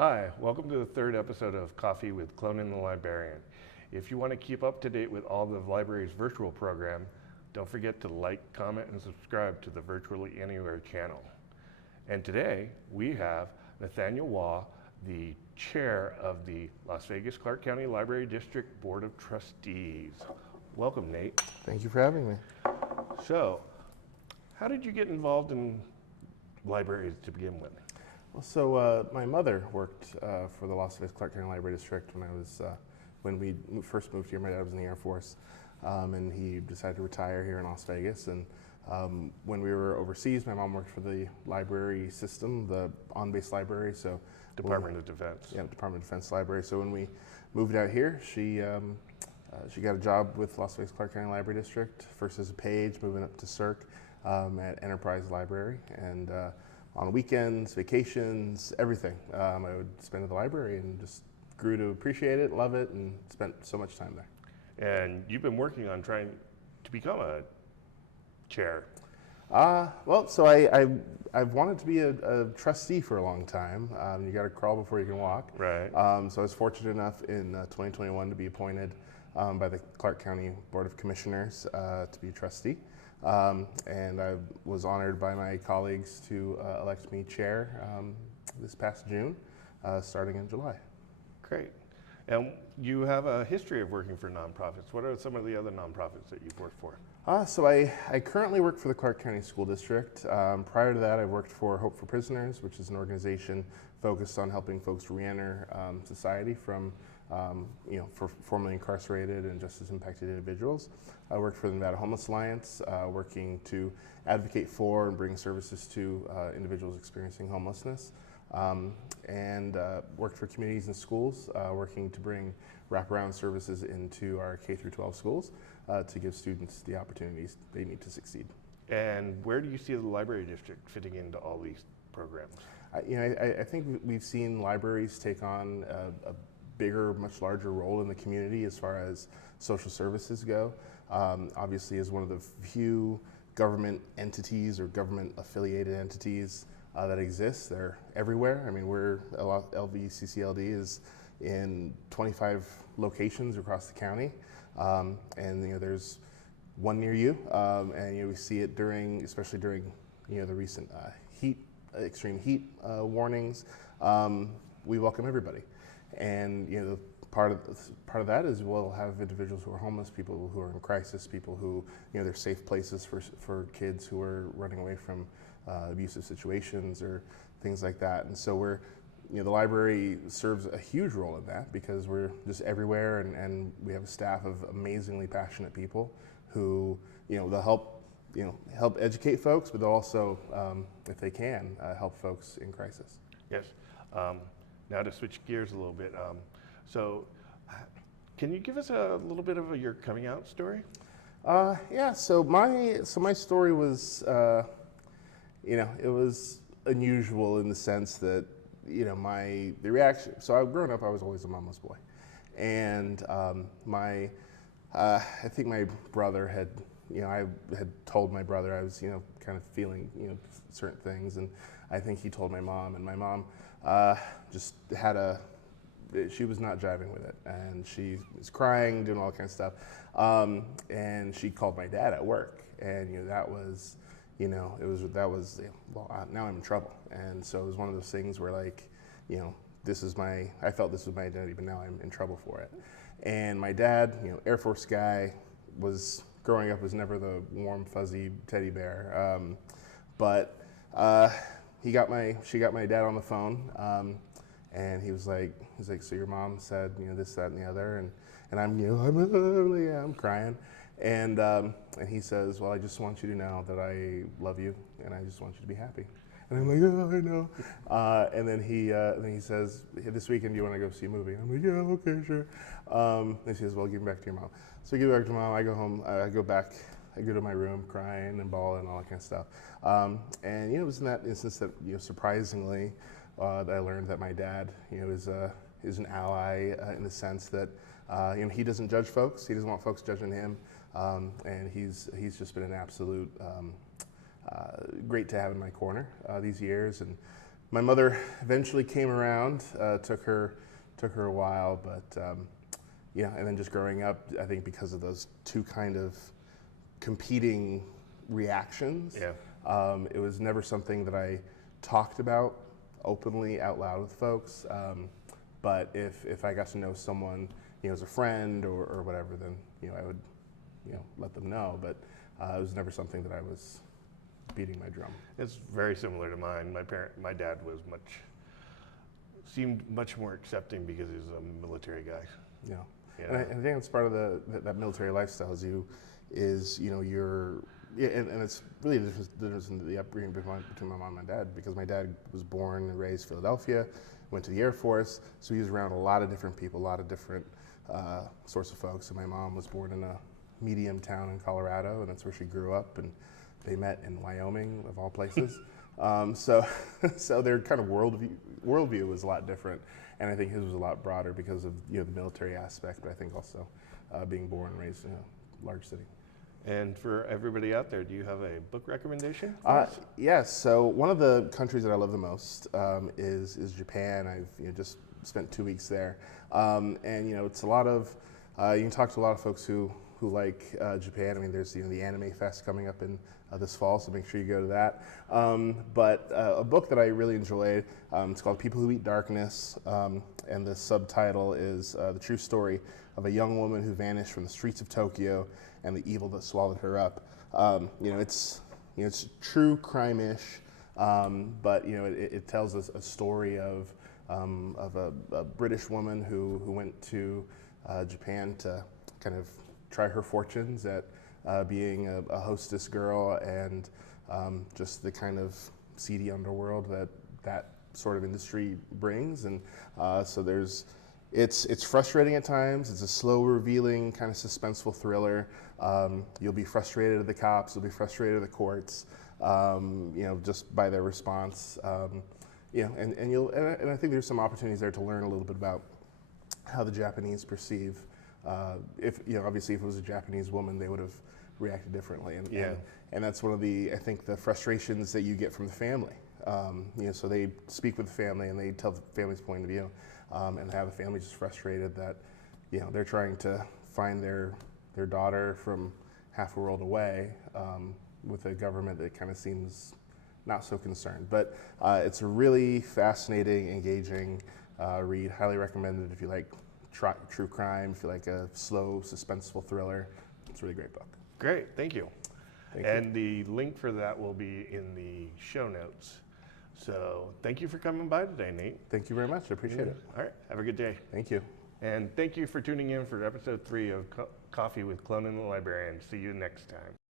Hi, welcome to the third episode of Coffee with Clonan the Librarian. If you want to keep up to date with all the library's virtual program, don't forget to like, comment, and subscribe to the Virtually Anywhere channel. And today we have Nathaniel Waugh, the chair of the Las Vegas Clark County Library District Board of Trustees. Welcome, Nate. Thank you for having me. So, how did you get involved in libraries to begin with? Well, so my mother worked for the Las Vegas Clark County Library District when we first moved here. My dad was in the Air Force, and he decided to retire here in Las Vegas. And when we were overseas, my mom worked for the library system, the on-base library. So Department of Defense. Yeah, Department of Defense library. So when we moved out here, she got a job with Las Vegas Clark County Library District, first as a page, moving up to CERC at Enterprise Library. And on weekends, vacations, everything, I would spend at the library and just grew to appreciate it, love it, and spent so much time there. And you've been working on trying to become a chair. Well, so I've wanted to be a trustee for a long time. You got to crawl before you can walk. Right. So I was fortunate enough in 2021 to be appointed by the Clark County Board of Commissioners to be a trustee. And I was honored by my colleagues to elect me chair this past June, starting in July. Great. And you have a history of working for nonprofits. What are some of the other nonprofits that you've worked for? So I currently work for the Clark County School District. Prior to that, I worked for Hope for Prisoners, which is an organization focused on helping folks re-enter society from for formerly incarcerated and justice impacted individuals. I worked for the Nevada Homeless Alliance, working to advocate for and bring services to individuals experiencing homelessness. And worked for communities and schools, working to bring wraparound services into our K through 12 schools to give students the opportunities they need to succeed. And where do you see the library district fitting into all these programs? I think we've seen libraries take on a bigger, much larger role in the community as far as social services go. Obviously, as one of the few government entities or government affiliated entities that exists. They're everywhere. I mean, LVCCLD is in 25 locations across the county, and there's one near you, and we see it especially during the recent extreme heat warnings. We welcome everybody, and part of that is we'll have individuals who are homeless, people who are in crisis, people who they're safe places for kids who are running away from abusive situations or things like that. And so the library serves a huge role in that because we're just everywhere, and we have a staff of amazingly passionate people who they'll help educate folks, but they'll also, if they can, help folks in crisis. Yes. Now to switch gears a little bit. So can you give us a little bit of your coming out story? Yeah. So my story was, it was unusual in the sense that, the reaction. So growing up, I was always a mama's boy, and I think my brother had, I had told my brother I was, kind of feeling, certain things, and I think he told my mom, and my mom just had she was not jiving with it, and she was crying, doing all kinds of stuff, and she called my dad at work, and that was, now I'm in trouble, and so it was one of those things where I felt this was my identity, but now I'm in trouble for it. And my dad, Air Force guy, growing up was never the warm fuzzy teddy bear, but she got my dad on the phone. And he was like, so your mom said, this, that, and the other, and I'm crying, and he says, well, I just want you to know that I love you, and I just want you to be happy. And I'm like, oh, I know. And then he says, hey, this weekend, do you want to go see a movie? I'm like, yeah, okay, sure. And he says, well, give me back to your mom. So I give it back to mom. I go home. I go to my room, crying and bawling and all that kind of stuff. And it was in that instance that surprisingly. I learned that my dad, is an ally in the sense that, he doesn't judge folks. He doesn't want folks judging him, and he's just been an absolute great to have in my corner these years. And my mother eventually came around. Took her a while, but yeah. And then just growing up, I think because of those two kind of competing reactions, it was never something that I talked about openly out loud with folks. But if I got to know someone, as a friend or whatever, then I would let them know. But it was never something that I was beating my drum. It's very similar to mine. My dad seemed much more accepting because he was a military guy. Yeah. And I think it's part of that military lifestyle is you're, and it's really the difference in the upbringing between my mom and my dad, because my dad was born and raised Philadelphia, went to the Air Force, so he was around a lot of different people, a lot of different sorts of folks. And my mom was born in a medium town in Colorado, and that's where she grew up, and they met in Wyoming, of all places. So their kind of worldview was a lot different, and I think his was a lot broader because of the military aspect, but I think also being born and raised in a large city. And for everybody out there, do you have a book recommendation? Yes. So one of the countries that I love the most is Japan. I've just spent 2 weeks there, and it's a lot of you can talk to a lot of folks who like Japan. I mean, there's the Anime Fest coming up in this fall, so make sure you go to that. But a book that I really enjoyed, it's called People Who Eat Darkness, and the subtitle is The True Story of a Young Woman Who Vanished from the Streets of Tokyo and the Evil That Swallowed Her Up. It's true crime-ish, but it tells us a story of a British woman who went to Japan to kind of try her fortunes at being a hostess girl, and just the kind of seedy underworld that sort of industry brings. And so it's frustrating at times. It's a slow revealing kind of suspenseful thriller. You'll be frustrated at the cops, you'll be frustrated at the courts, just by their response. And I think there's some opportunities there to learn a little bit about how the Japanese perceive. Obviously, if it was a Japanese woman, they would have reacted differently. And that's one of I think the frustrations that you get from the family. So they speak with the family and they tell the family's point of view, and have the family just frustrated that, they're trying to find their daughter from half a world away, with a government that kind of seems not so concerned. But it's a really fascinating, engaging read. Highly recommended if you like true crime, if you like a slow, suspenseful thriller. It's a really great book. Great, thank you. Thank you. The link for that will be in the show notes. So thank you for coming by today, Nate. Thank you very much. I appreciate it. All right, have a good day. Thank you. And thank you for tuning in for episode 3 of Coffee with Clonan the Librarian. See you next time.